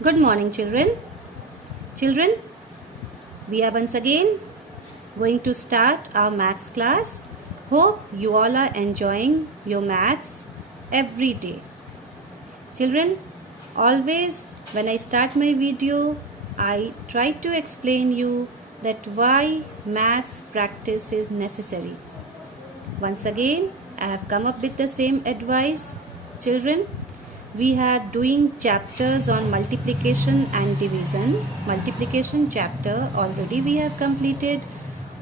Good morning, children. Children, we are once again going to start our maths class. Hope you all are enjoying your maths every day. Children, always when I start my video, I try to explain you that why maths practice is necessary. Once again, I have come up with the same advice. Children, we are doing chapters on multiplication and division. Multiplication chapter already we have completed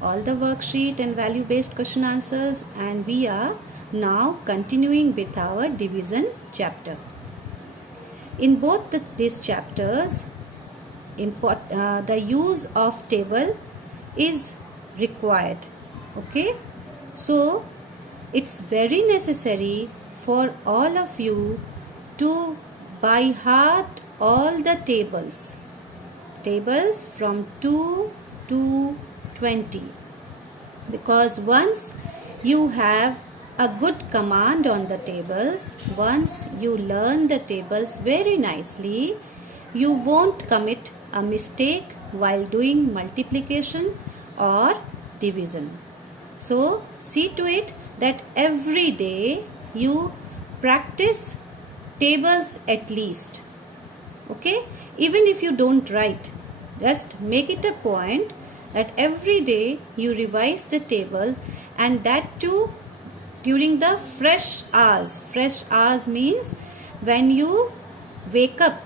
all the worksheet and value based question answers, and we are now continuing with our division chapter. In both these chapters, the use of table is required. Okay, so it's very necessary for all of you to by heart all the tables from 2 to 20, because once you have a good command on the tables, once you learn the tables very nicely, you won't commit a mistake while doing multiplication or division. So see to it that every day you practice tables at least. Okay, even if you don't write, just make it a point that every day you revise the table, and that too during the fresh hours. Fresh hours means when you wake up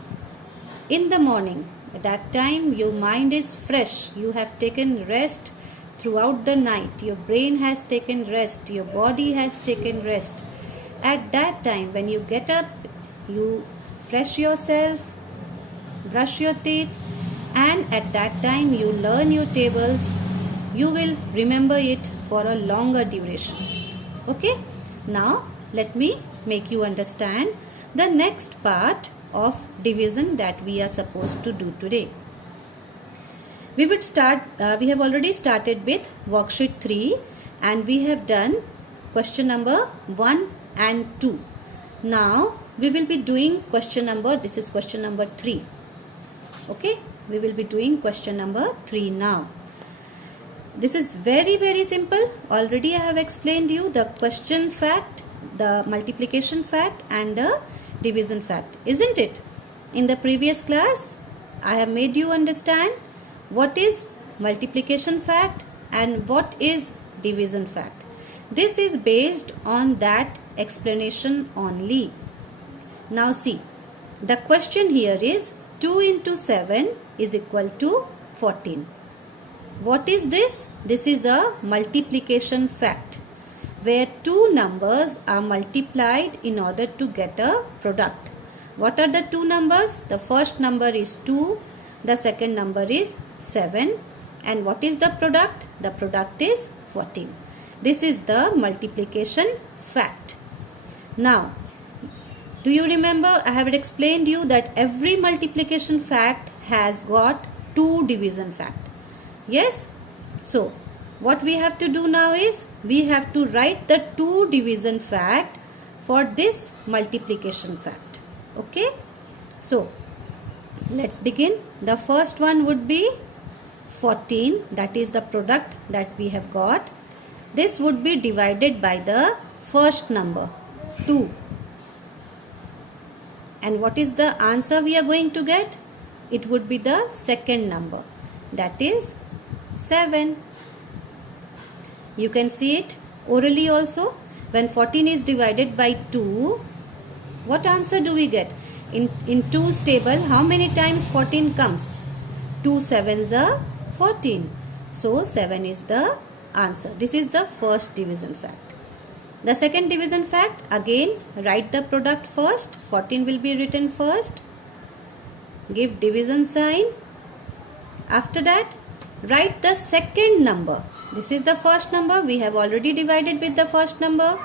in the morning. At that time your mind is fresh, you have taken rest throughout the night, your brain has taken rest, your body has taken rest. At that time when you get up, you fresh yourself, brush your teeth, and at that time you learn your tables. You will remember it for a longer duration. Okay, now let me make you understand the next part of division that we are supposed to do today. We would start, we have already started with worksheet 3 and we have done question number 1 and 2. Now we will be doing question number 3. Okay, we will be doing question number 3 now. This is very simple. Already I have explained you the question fact, the multiplication fact and the division fact, isn't it? In the previous class I have made you understand what is multiplication fact and what is division fact. This is based on that explanation only. Now see, the question here is 2 into 7 is equal to 14. What is this? This is a multiplication fact where two numbers are multiplied in order to get a product. What are the two numbers? The first number is 2, the second number is 7, and what is the product? The product is 14. This is the multiplication fact. Now, do you remember I have explained you that every multiplication fact has got two division fact? Yes? So, what we have to do now is we have to write the two division fact for this multiplication fact. Okay? So, let's begin. The first one would be 14, that is the product that we have got. This would be divided by the first number 2. And what is the answer we are going to get? It would be the second number, that is 7. You can see it orally also. When 14 is divided by 2, what answer do we get? In 2's table, how many times 14 comes? 2 7s are 14. So 7 is the answer. This is the first division fact. The second division fact, again write the product first. 14 will be written first. Give division sign. After that, write the second number. This is the first number. We have already divided with the first number.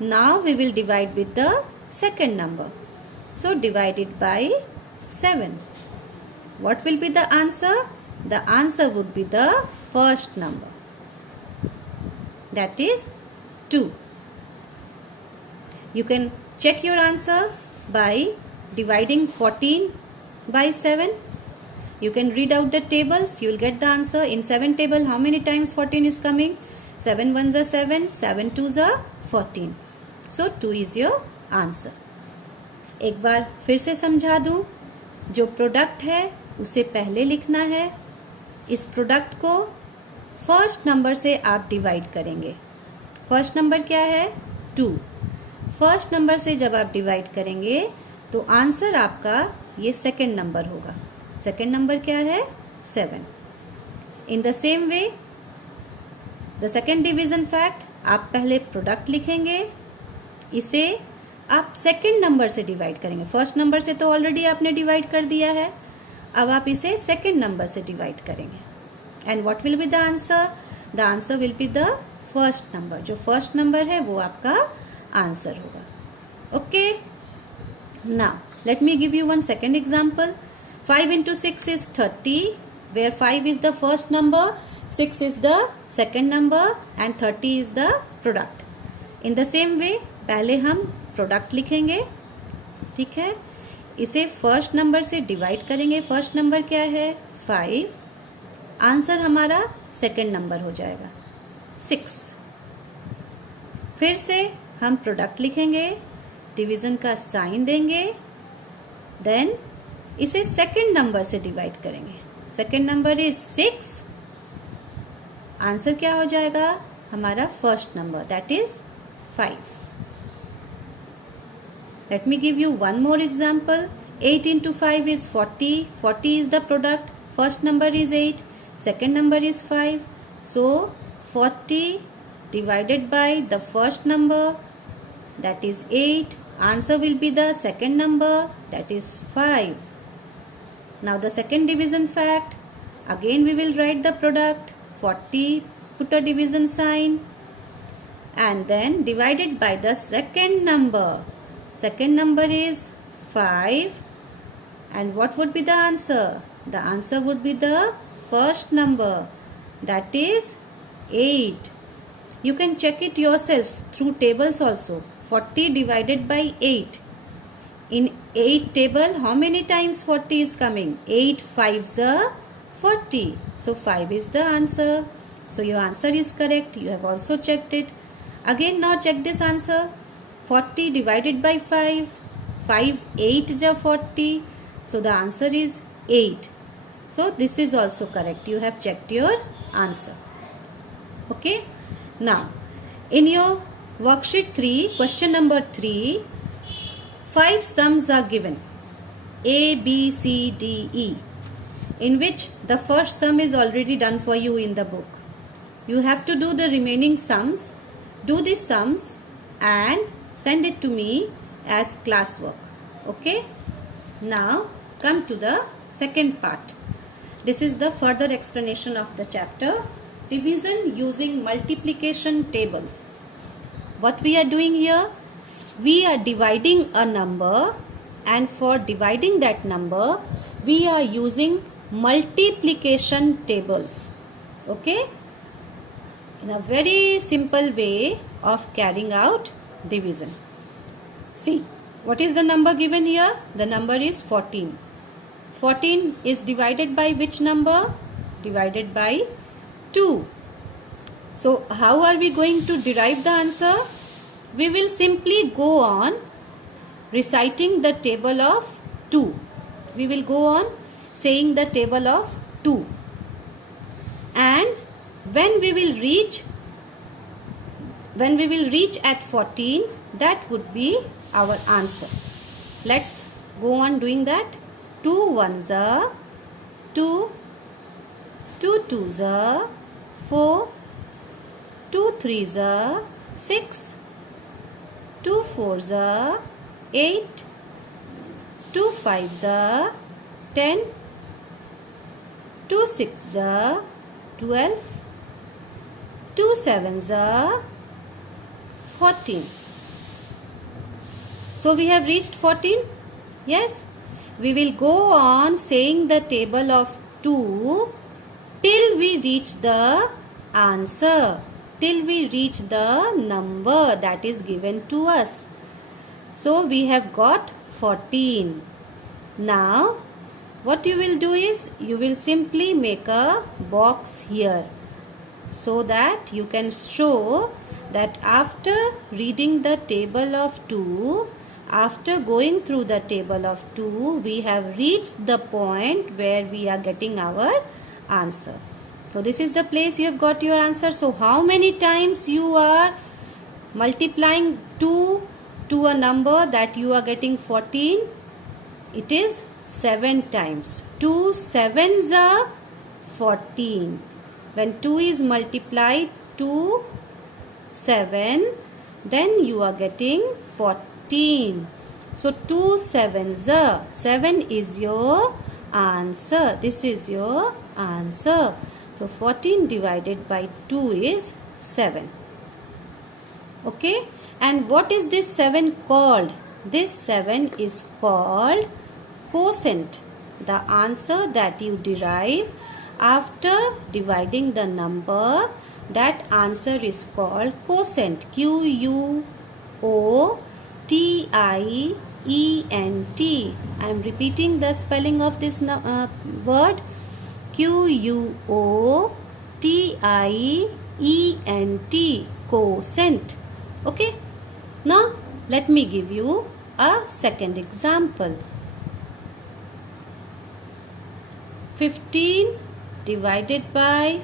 Now we will divide with the second number. So divide it by 7. What will be the answer? The answer would be the first number, that is 2. You can check your answer by dividing 14 by 7? You can read out the tables. You will get the answer. In 7 table, how many times 14 is coming? 7 ones are 7, 7 twos are 14. So 2 is your answer. एक बार फिर से समझा दूँ, जो product है उसे पहले लिखना है. इस प्रोडक्ट को फर्स्ट नंबर से आप डिवाइड करेंगे. फर्स्ट नंबर क्या है? 2. फर्स्ट नंबर से जब आप डिवाइड करेंगे तो आंसर आपका ये सेकंड नंबर होगा. सेकंड नंबर क्या है? 7. In the same way the second division fact, आप पहले प्रोडक्ट लिखेंगे, इसे आप सेकंड नंबर से डिवाइड करेंगे. फर्स्ट नंबर से तो ऑलरेडी आपने डिवाइड कर दिया है, अब आप इसे सेकंड नंबर से डिवाइड करेंगे. And what will be the answer? The answer will be the first number. जो फर्स्ट नंबर है वो आपका आंसर होगा. Okay, now let me give you one second example. 5 into 6 is 30, where 5 is the first number, 6 is the second number and 30 is the product. In the same way, पहले हम product लिखेंगे, ठीक है. इसे फर्स्ट नंबर से divide करेंगे. First number क्या है? 5. आंसर हमारा सेकंड नंबर हो जाएगा 6. फिर से हम प्रोडक्ट लिखेंगे, डिवीजन का साइन देंगे, देन इसे सेकंड नंबर से डिवाइड करेंगे. Second number is 6. आंसर क्या हो जाएगा? हमारा first number, that is 5. Let me give you one more example. 8 into 5 is 40. 40 is the product. First number is 8. Second number is 5. So 40 divided by the first number, that is 8. Answer will be the second number, that is 5. Now the second division fact. Again we will write the product. 40, put a division sign. And then divided by the second number. Second number is 5. And what would be the answer? The answer would be the first number, that is 8. You can check it yourself through tables also. 40 divided by 8. In 8 table, how many times 40 is coming? 8 5s are 40. So 5 is the answer. So your answer is correct. You have also checked it. Again now check this answer. 40 divided by 5. 5 8 is 40. So the answer is 8. So this is also correct. You have checked your answer. Okay. Now in your worksheet 3, question number 3, 5 sums are given. A, B, C, D, E. In which the first sum is already done for you in the book. You have to do the remaining sums. Do these sums and send it to me as classwork. Okay. Now come to the second part. This is the further explanation of the chapter, division using multiplication tables. What we are doing here? We are dividing a number, and for dividing that number we are using multiplication tables. Okay, in a very simple way of carrying out division. See, what is the number given here? The number is 14. 14 is divided by which number? Divided by 2. So how are we going to derive the answer? We will simply go on reciting the table of 2. We will go on saying the table of 2. And when we will reach at 14, that would be our answer. Let's go on doing that. 2 ones are 2, 2 twos are 4, 2 threes are 6, 2 fours are 8, 2 fives are 10, 2 sixes are 12, 2 sevens are 14. So we have reached 14. Yes. We will go on saying the table of 2 till we reach the answer. Till we reach the number that is given to us. So we have got 14. Now what you will do is you will simply make a box here so that you can show that after reading the table of 2, after going through the table of 2, we have reached the point where we are getting our answer. So this is the place you have got your answer. So how many times you are multiplying 2 to a number that you are getting 14? It is 7 times. 2 sevens are 14. When 2 is multiplied to 7, then you are getting 14. So 2 sevens are, 7 is your answer. This is your answer. So 14 divided by 2 is 7. Okay, and what is this 7 called? This 7 is called quotient. The answer that you derive after dividing the number, that answer is called quotient. Q-U-O-T-I-E-N-T. I am repeating the spelling of this word. Q-U-O-T-I-E-N-T. Quotient. Okay. Now let me give you a second example. 15 divided by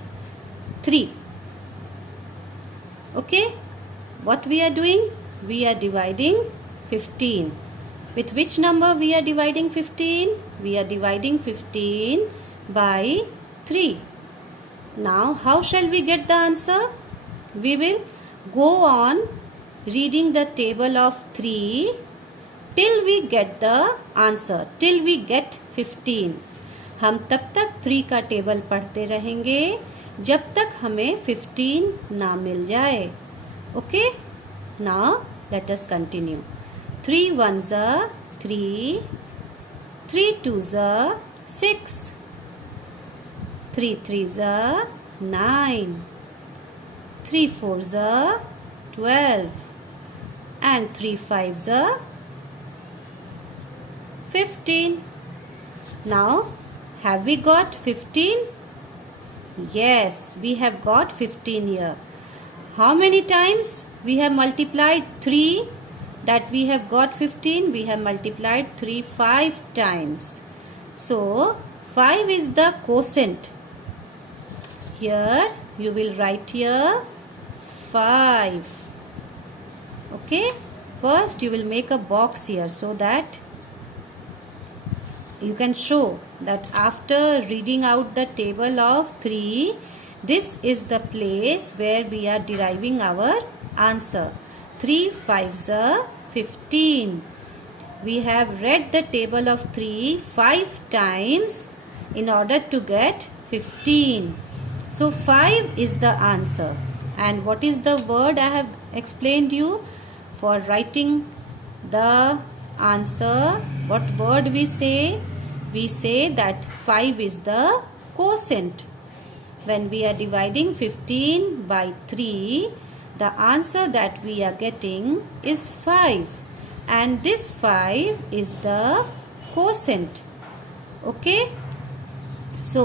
3. Okay, what we are doing? We are dividing 15. With which number we are dividing 15? We are dividing 15 by 3. Now how shall we get the answer? We will go on reading the table of 3 till we get the answer, till we get 15. हम तब तक 3 का table पढ़ते रहेंगे जब तक हमें 15 ना मिल जाए. Okay, now let us continue. 3 ones are 3, 3 twos are 6, 3 threes are 9, 3 fours are 12, and 3 fives are 15. Now have we got 15? Yes, we have got 15 here. How many times we have multiplied 3 that we have got 15? We have multiplied 3 5 times. So 5 is the quotient. Here you will write here 5. Okay, first you will make a box here so that you can show that after reading out the table of 3, this is the place where we are deriving our answer. 3 5s are 15. We have read the table of 3 5 times in order to get 15. So 5 is the answer. And what is the word I have explained you for writing the answer? What word we say? We say that 5 is the quotient. When we are dividing 15 by 3, the answer that we are getting is 5. And this 5 is the quotient. Okay? So,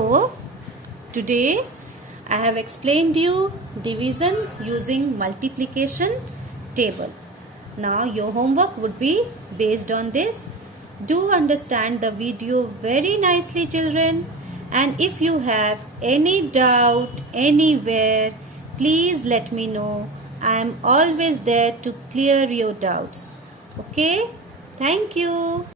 today I have explained you division using multiplication table. Now your homework would be based on this. Do understand the video very nicely, children. And if you have any doubt anywhere, please let me know. I am always there to clear your doubts. Okay? Thank you.